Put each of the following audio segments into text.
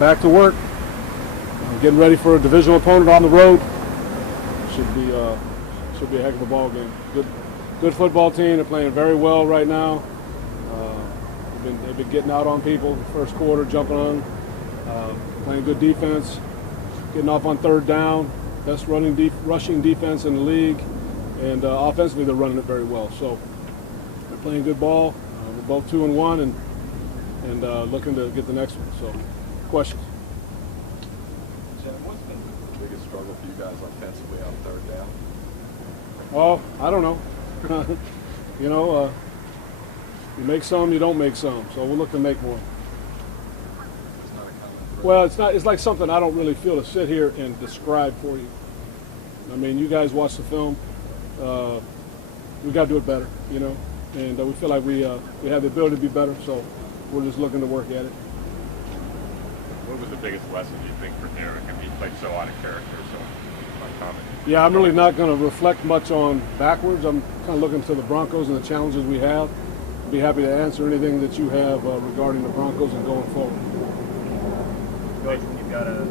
back to work. Getting ready for a divisional opponent on the road. Should be a heck of a ball game. Good football team. They're playing very well right now. They've been getting out on people first quarter, jumping on, playing good defense, getting off on third down. Best rushing defense in the league, and offensively they're running it very well. So they're playing good ball. We're both 2-1 and looking to get the next one. So, questions? What's been the biggest struggle for you guys offensively on third down? Oh, I don't know. You make some, you don't make some. So we'll look to make more. It's not a common. Well, it's not. It's like something I don't really feel to sit here and describe for you. I mean, you guys watch the film. We got to do it better, and we feel like we have the ability to be better. So we're just looking to work at it. What was the biggest lesson you think for Derek? I mean, he played so out of character, so uncommon. Yeah, I'm really not going to reflect much on backwards. I'm kind of looking to the Broncos and the challenges we have. I'd be happy to answer anything that you have regarding the Broncos and going forward. Coach, when you've got a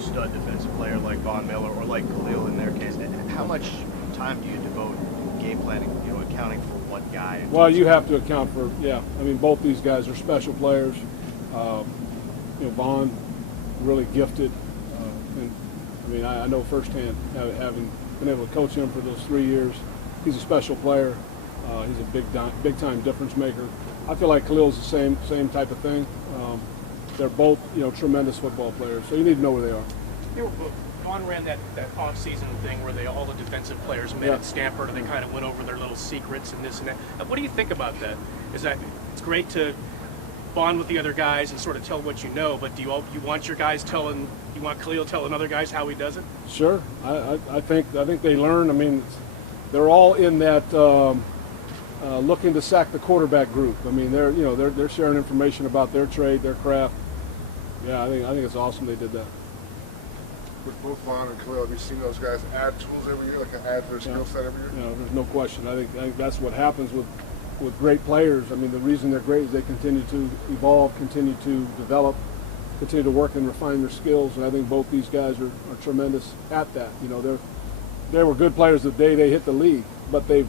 stud defensive player like Von Miller or like Khalil in their case, how much time do you devote game planning, accounting for what guy? Well, you have to account for, I mean, both these guys are special players. Von, really gifted. And I mean, I know firsthand, having been able to coach him for those 3 years, he's a special player. He's a big time difference maker. I feel like Khalil's the same type of thing. They're both, tremendous football players. So you need to know where they are. They were both. Vaughn ran that off-season thing where all the defensive players met at Stanford and they kind of went over their little secrets and this and that. What do you think about that? It's great to bond with the other guys and sort of tell what you know, but do you want your guys you want Khalil telling other guys how he does it? Sure. I think they learn. I mean, they're all in that looking to sack the quarterback group. I mean, they're sharing information about their trade, their craft. Yeah, I think it's awesome they did that. With both Vaughn and Khalil, have you seen those guys add tools every year, add to their skill set every year? There's no question. I think that's what happens with great players. I mean, the reason they're great is they continue to evolve, continue to develop, continue to work and refine their skills. And I think both these guys are tremendous at that. They were good players the day they hit the league, but they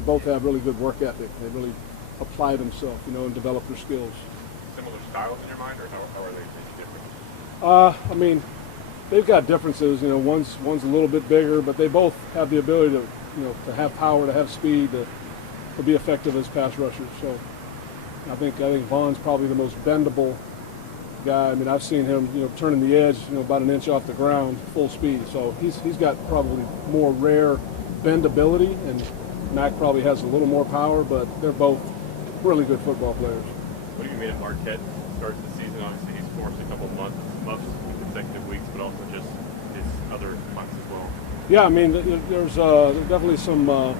both have really good work ethic. They really apply themselves, and develop their skills. Similar styles in your mind, or how are they different? I mean, they've got differences. One's a little bit bigger, but they both have the ability to, to have power, to have speed, to be effective as pass rushers. So I think Vaughn's probably the most bendable guy. I mean, I've seen him, turning the edge, about an inch off the ground, full speed. So he's got probably more rare bendability, and Mac probably has a little more power, but they're both really good football players. What do you mean at Marquette starts the season? Obviously, he's forced a couple months consecutive weeks, but also just his other months as well. Yeah, I mean, there's definitely some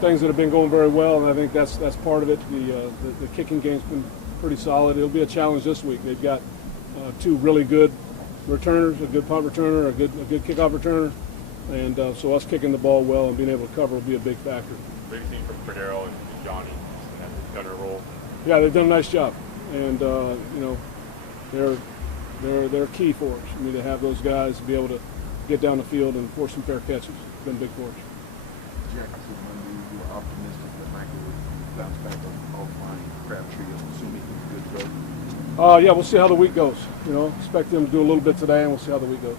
things that have been going very well, and I think that's part of it. The kicking game's been pretty solid. It'll be a challenge this week. They've got two really good returners, a good punt returner, a good kickoff returner, and so us kicking the ball well and being able to cover will be a big factor. What have you seen from Cordero and Johnny in that gunner role? Yeah, they've done a nice job, and they're key for us. I mean, to have those guys be able to get down the field and force some fair catches. It's been big for us. Jack, you were optimistic that Michael would bounce back off line Crabtree, assuming he's good to go. Yeah, we'll see how the week goes. Expect them to do a little bit today, and we'll see how the week goes.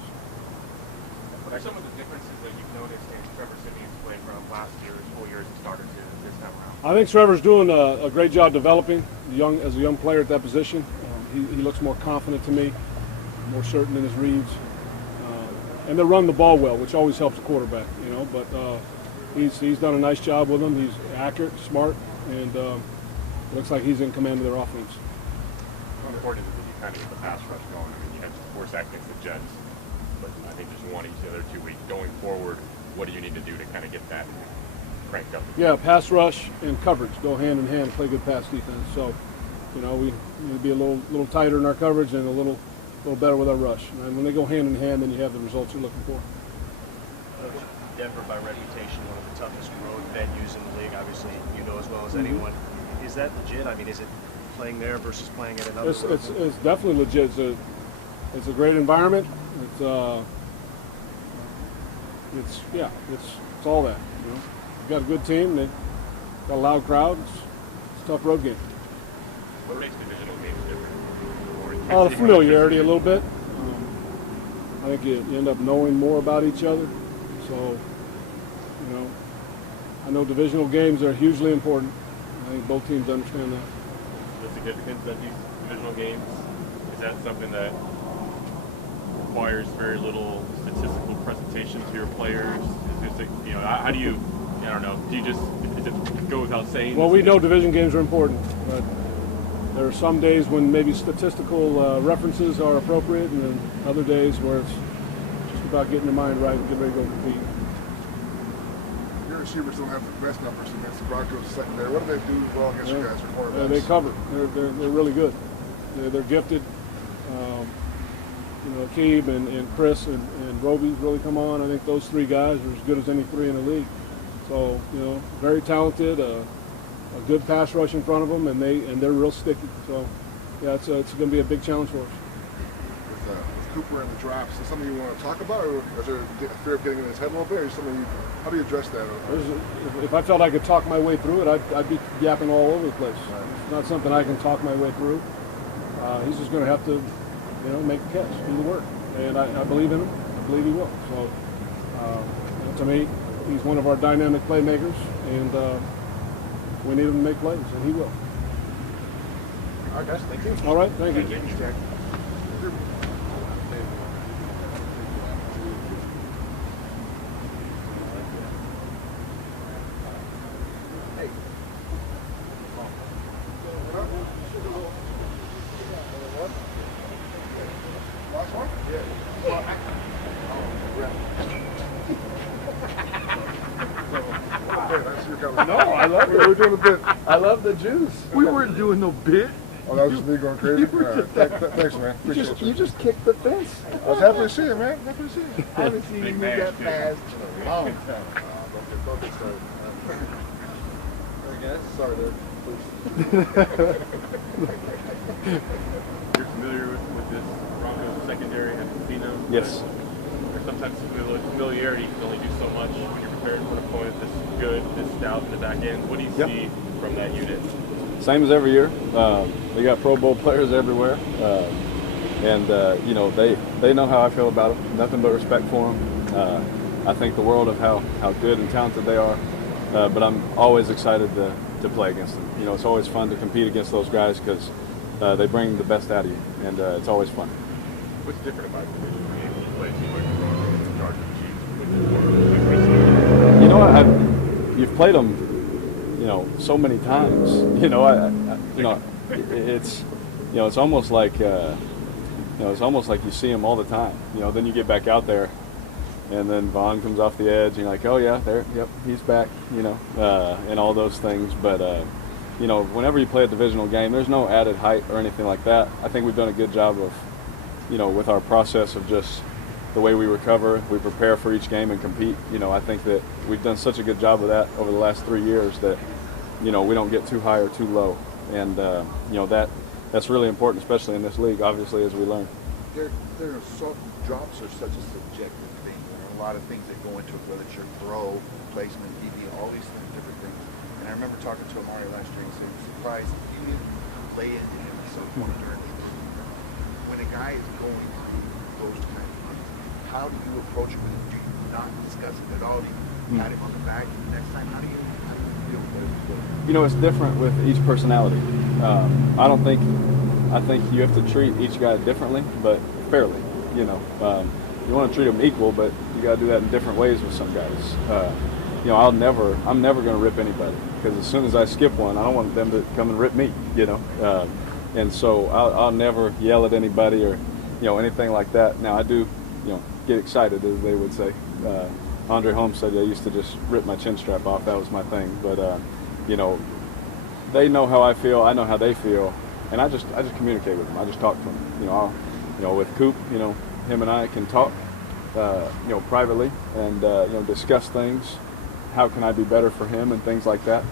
What are some of the differences that you've noticed in Trevor Simeon's play from last year's full year as a starter to this time around? I think Trevor's doing a great job developing as a young player at that position. He looks more confident to me, more certain in his reads. And they run the ball well, which always helps the quarterback, But he's done a nice job with them. He's accurate, smart, and it looks like he's in command of their offense. How important is it that you kind of get the pass rush going? I mean, you had to force that against the Jets, but I think just one each of the other 2 weeks. Going forward, what do you need to do to kind of get that cranked up? Yeah, pass rush and coverage go hand in hand. Play good pass defense. So, we need to be a little tighter in our coverage and a little better with our rush. And when they go hand in hand, then you have the results you're looking for. Denver, by reputation, one of the toughest road venues in the league. Obviously, as well as anyone. Is that legit? I mean, is it playing there versus playing at another? It's definitely legit. it's a great environment. It's all that. You know, we've got a good team. They've got a loud crowd. It's a tough road game. What makes divisional games different? The familiarity a little bit. I think you end up knowing more about each other. So, you know, I know divisional games are hugely important. I think both teams understand that. The significance of these divisional games, is that something that requires very little statistical presentation to your players? Is it, you know, how do you, I don't know, do you just, does it go without saying? Well, we know division games are important, but there are some days when maybe statistical references are appropriate, and then other days where it's just about getting your mind right and getting ready to go compete. Your receivers don't have the best numbers against the Broncos secondary. What do they do well against you guys? They cover. They're really good. They're gifted. You know, Calif and Chris and Roby's really come on. I think those three guys are as good as any three in the league. So, you know, very talented. A good pass rush in front of them, and they're real sticky. So, yeah, it's going to be a big challenge for us. With Cooper and the drops, is that something you want to talk about, or is there a fear of getting in his head a little bit, or something? How do you address that? If I felt I could talk my way through it, I'd be yapping all over the place. It's not something I can talk my way through. He's just going to have to, you know, make the catch, do the work, and I believe in him. I believe he will. So, to me, he's one of our dynamic playmakers, and we need him to make plays, and he will. All right, guys, thank you. All right, thank you. Thank you, Jack. No, I love it. We're doing a bit. I love the juice. We weren't doing no bit. Oh, that was just me going crazy? All right. Thanks, man. Appreciate You just kicked the fence. I was happy to see you, man. Happy to see you. I haven't seen you move that fast in a long time. Don't get started. I guess. Sorry, dude. You're familiar with this Broncos secondary? Have you seen them? Yes. There's sometimes familiarity can only do so much when you're prepared for an opponent this good, this stout in the back end. What do you see from that unit? Same as every year. We got Pro Bowl players everywhere, and you know they know how I feel about them. Nothing but respect for them. I think the world of how good and talented they are. But I'm always excited to play against them. You know, it's always fun to compete against those guys because they bring the best out of you, and it's always fun. What's different about the division game when you play a team like the Broncos and Chargers, Chiefs? You know, you've played them, you know, so many times. You know, you know, it's almost like, you know, it's almost like you see them all the time. You know, then you get back out there, and then Vaughn comes off the edge, and you're like, oh yeah, yep, he's back. You know, and all those things. But you know, whenever you play a divisional game, there's no added height or anything like that. I think we've done a good job of, you know, with our process of just the way we recover, we prepare for each game and compete. You know, I think that we've done such a good job of that over the last 3 years that, you know, we don't get too high or too low. And, you know, that's really important, especially in this league, obviously, as we learn. There are drops are such a subjective thing. There are a lot of things that go into it, whether it's your throw, placement, DB, all these things, different things. And I remember talking to Amari last year and saying, I'm surprised you didn't lay into him so during the when a guy is going through those kind of things, how do you approach it? Do you not discuss it at all? Do you pat him on the back next time? How do you deal with it? You know, it's different with each personality. I think you have to treat each guy differently, but fairly. You know, you want to treat them equal, but you got to do that in different ways with some guys. You know, I'm never going to rip anybody because as soon as I skip one, I don't want them to come and rip me. You know, and so I'll never yell at anybody or, you know, anything like that. Now I do, you know, get excited, as they would say. Andre Holmes said I used to just rip my chin strap off. That was my thing. But you know, they know how I feel. I know how they feel, and I just communicate with them. I just talk to them. You know, with Coop, you know, him and I can talk, you know, privately and you know, discuss things. How can I be better for him and things like that.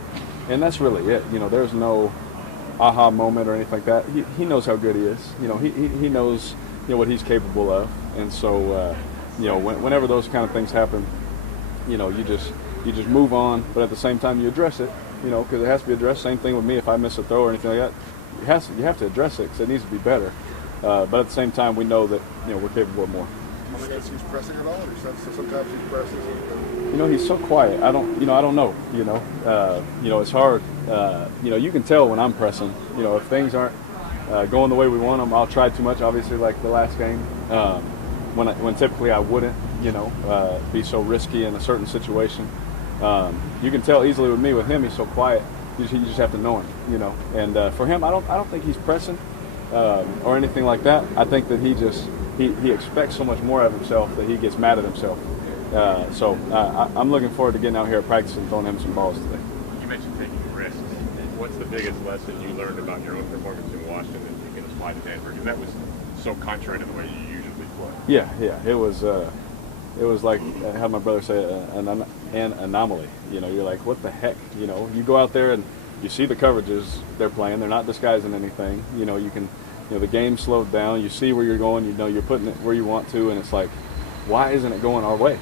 And that's really it. You know, there's no aha moment or anything like that. He knows how good he is. You know, he knows what he's capable of. And so, whenever those kind of things happen, you just move on, but at the same time you address it, because it has to be addressed. Same thing with me. If I miss a throw or anything like that, you have to address it because it needs to be better. But at the same time, we know that we're capable of more. Do you sense he's pressing at all, or do you sense that sometimes he presses? He's so quiet. I don't know. It's hard. You can tell when I'm pressing. If things aren't going the way we want them, I'll try too much. Obviously, like the last game, when typically I wouldn't, be so risky in a certain situation. You can tell easily with me. With him, he's so quiet. You just have to know him, And for him, I don't think he's pressing or anything like that. I think that he expects so much more of himself that he gets mad at himself. So I'm looking forward to getting out here at practice and throwing him some balls today. You mentioned taking risks. What's the biggest lesson you learned about your own performance in Washington that you can apply to Denver? Because that was so contrary to the way you usually play. Yeah. It was like, how my brother say, an anomaly. You're like, what the heck? You go out there and you see the coverages they're playing. They're not disguising anything. You can, the game slowed down. You see where you're going. You're putting it where you want to, and it's like, why isn't it going our way?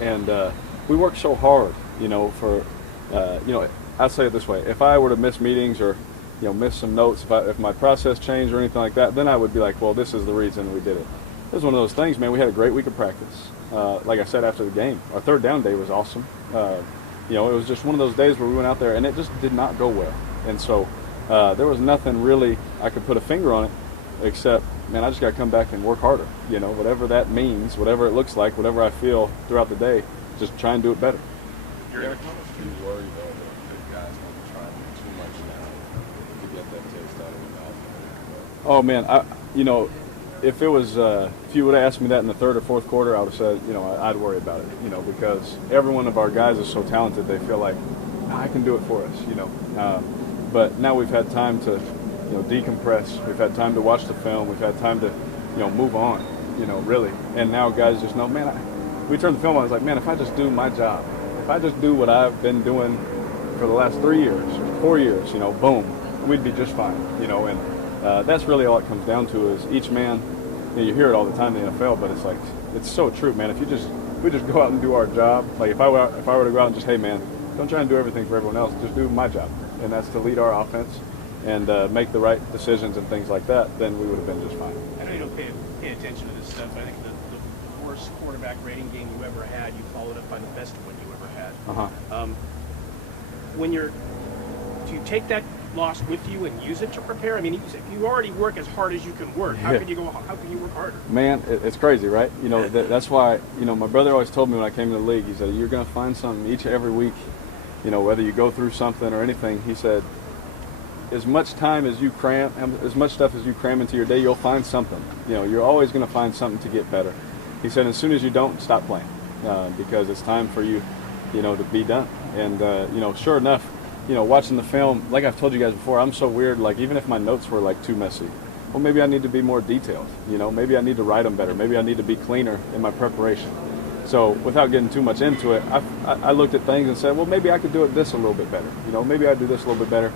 And we work so hard. For I'd say it this way: if I were to miss meetings or miss some notes, if my process changed or anything like that, then I would be like, well, this is the reason we did it. It was one of those things, man. We had a great week of practice. Like I said after the game, our third down day was awesome. It was just one of those days where we went out there and it just did not go well. And so there was nothing really I could put a finger on it except, man, I just got to come back and work harder. Whatever that means, whatever it looks like, whatever I feel throughout the day, just try and do it better. Derek, how much do you worry, though, that guys might be trying too much now to get that taste out of the mouth? Oh, man, if it was, if you would have asked me that in the third or fourth quarter, I would have said, I'd worry about it, because every one of our guys is so talented, they feel like, I can do it for us, But now we've had time to, decompress. We've had time to watch the film. We've had time to, move on, really. And now guys just know, man, we turned the film on. I was like, man, if I just do my job, if I just do what I've been doing for the last 3 years, 4 years, boom, we'd be just fine, And that's really all it comes down to is each man. You hear it all the time in the NFL, but it's like it's so true, man. If we just go out and do our job. Like if I were to go out and just, hey, man, don't try and do everything for everyone else. Just do my job, and that's to lead our offense and make the right decisions and things like that. Then we would have been just fine. I know you don't pay attention to this stuff. I think the worst quarterback rating game you ever had, you followed up by the best one you ever had. Do you take that loss with you and use it to prepare? I mean, you already work as hard as you can work. How can you work harder? Man, it's crazy, right? That's why, my brother always told me when I came to the league, he said, you're going to find something every week, whether you go through something or anything. He said, as much time as you cram, as much stuff as you cram into your day, you'll find something. You're always going to find something to get better. He said, as soon as you don't, stop playing, because it's time for you, to be done. And, sure enough, watching the film, like I've told you guys before, I'm so weird. Like, even if my notes were like too messy, well, maybe I need to be more detailed. Maybe I need to write them better. Maybe I need to be cleaner in my preparation. So without getting too much into it, I looked at things and said, well, maybe I could do this a little bit better. Maybe I'd do this a little bit better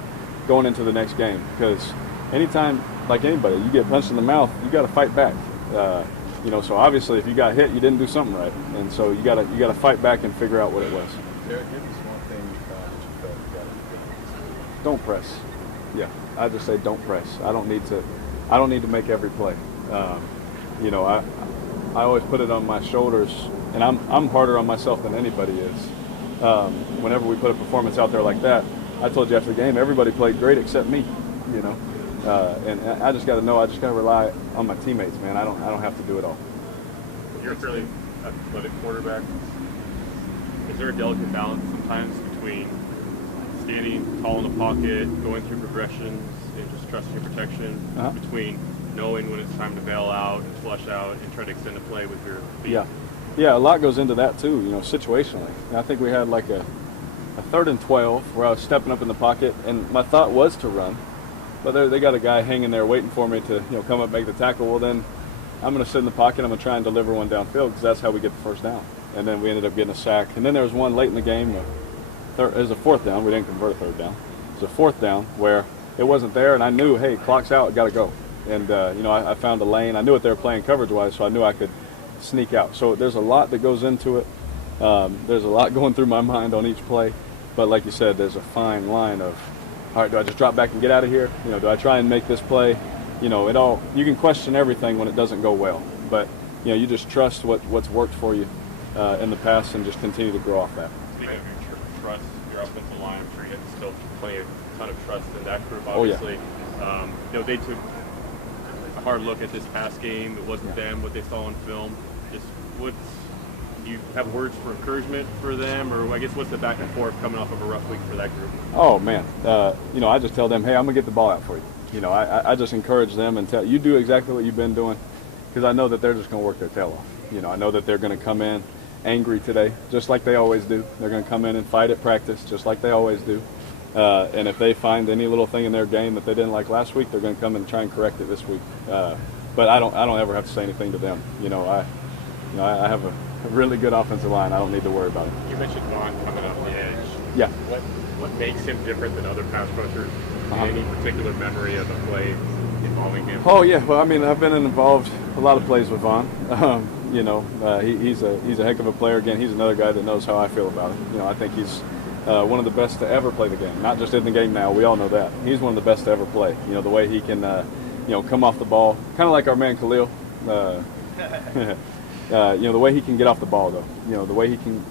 going into the next game. Because anytime, like anybody, you get punched in the mouth, you got to fight back. So obviously if you got hit, you didn't do something right. And so you got to fight back and figure out what it was. Derek, give us one thing you found that you felt you got to do. Don't press. Yeah, I just say don't press. I don't need to make every play. I always put it on my shoulders, and I'm harder on myself than anybody is. Whenever we put a performance out there like that, I told you after the game, everybody played great except me. And I just got to know. I just got to rely on my teammates, man. I don't have to do it all. You're a fairly athletic quarterback. Is there a delicate balance sometimes between standing tall in the pocket, going through progressions, and just trusting your protection, between knowing when it's time to bail out and flush out and try to extend the play with your feet? Yeah, a lot goes into that too, situationally. And I think we had like a 3rd and 12 where I was stepping up in the pocket, and my thought was to run, but they got a guy hanging there waiting for me to come up and make the tackle. Well, then I'm going to sit in the pocket. I'm going to try and deliver one downfield because that's how we get the first down. And then we ended up getting a sack. And then there was one late in the game. It was a 4th down. We didn't convert a 3rd down. It was a 4th down where it wasn't there, and I knew, hey, clock's out, got to go. And I found a lane. I knew what they were playing coverage-wise, so I knew I could sneak out. So there's a lot that goes into it. There's a lot going through my mind on each play. But like you said, there's a fine line of, all right, do I just drop back and get out of here? Do I try and make this play? You can question everything when it doesn't go well. But, you just trust what's worked for you in the past and just continue to grow off that. Speaking of your trust, your offensive line, I'm sure you have still plenty of ton of trust in that group, Oh, yeah. obviously. They took a hard look at this past game. It wasn't them, what they saw on film. Just do you have words for encouragement for them, or I guess what's the back and forth coming off of a rough week for that group? Oh, man. I just tell them, hey, I'm going to get the ball out for you. I just encourage them and tell you do exactly what you've been doing, because I know that they're just going to work their tail off. I know that they're going to come in angry today, just like they always do. They're going to come in and fight at practice, just like they always do. And if they find any little thing in their game that they didn't like last week, they're going to come and try and correct it this week. But I don't ever have to say anything to them. I have a really good offensive line. I don't need to worry about it. You mentioned Vaughn coming off the edge. Yeah. What makes him different than other pass rushers? Any particular memory of a play involving him? Oh yeah. Well, I've been involved a lot of plays with Vaughn. He's a heck of a player. Again, he's another guy that knows how I feel about it. I think he's one of the best to ever play the game. Not just in the game now. We all know that. He's one of the best to ever play. The way he can, come off the ball, kind of like our man Calif. The way he can get off the ball, though. The way he can,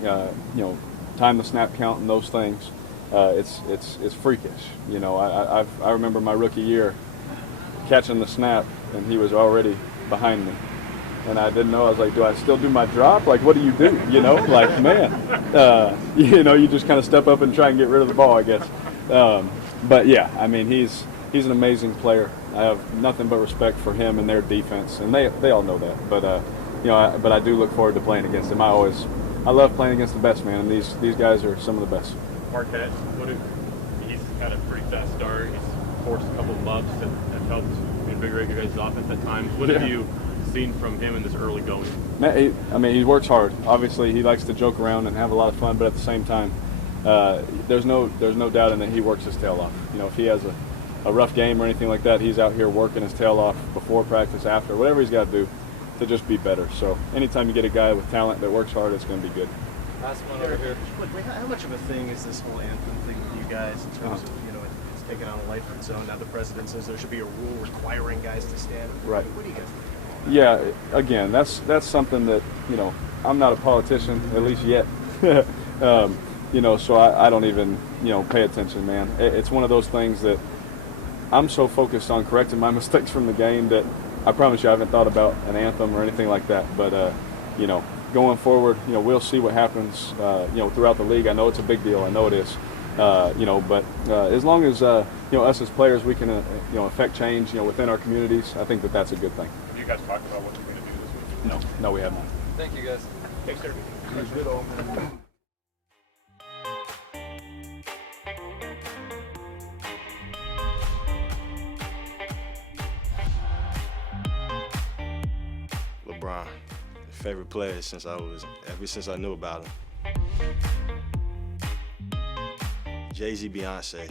time the snap count and those things. It's freakish. I remember my rookie year catching the snap, and he was already behind me. And I didn't know. I was like, do I still do my drop? Like, what do? Like, man, you just kind of step up and try and get rid of the ball, I guess. But yeah, he's an amazing player. I have nothing but respect for him and their defense, and they all know that. But I do look forward to playing against him. I love playing against the best, man, and these guys are some of the best. Marquette, he's had a pretty fast start. He's forced a couple of bumps that have helped invigorate your guys' offense at times. What have you seen from him in this early going? He works hard. Obviously, he likes to joke around and have a lot of fun, but at the same time, there's no doubt in that he works his tail off. If he has a rough game or anything like that, he's out here working his tail off before practice, after, whatever he's got to do to just be better. So anytime you get a guy with talent that works hard, it's going to be good. Last one over here. How much of a thing is this whole anthem thing with you guys in terms of, it's taken on a life of its own? Now the president says there should be a rule requiring guys to stand. Right. What do you guys think? Yeah, again, that's something that, I'm not a politician, at least yet. So I don't even, pay attention, man. It's one of those things that I'm so focused on correcting my mistakes from the game that I promise you I haven't thought about an anthem or anything like that. But, going forward, we'll see what happens, throughout the league. I know it's a big deal. I know it is. But as long as, us as players, we can, affect change, within our communities, I think that that's a good thing. Have you guys talked about what you're going to do this week? No, we have not. Thank you, guys. Thanks, sir. LeBron, favorite player ever since I knew about him. Jay-Z, Beyonce.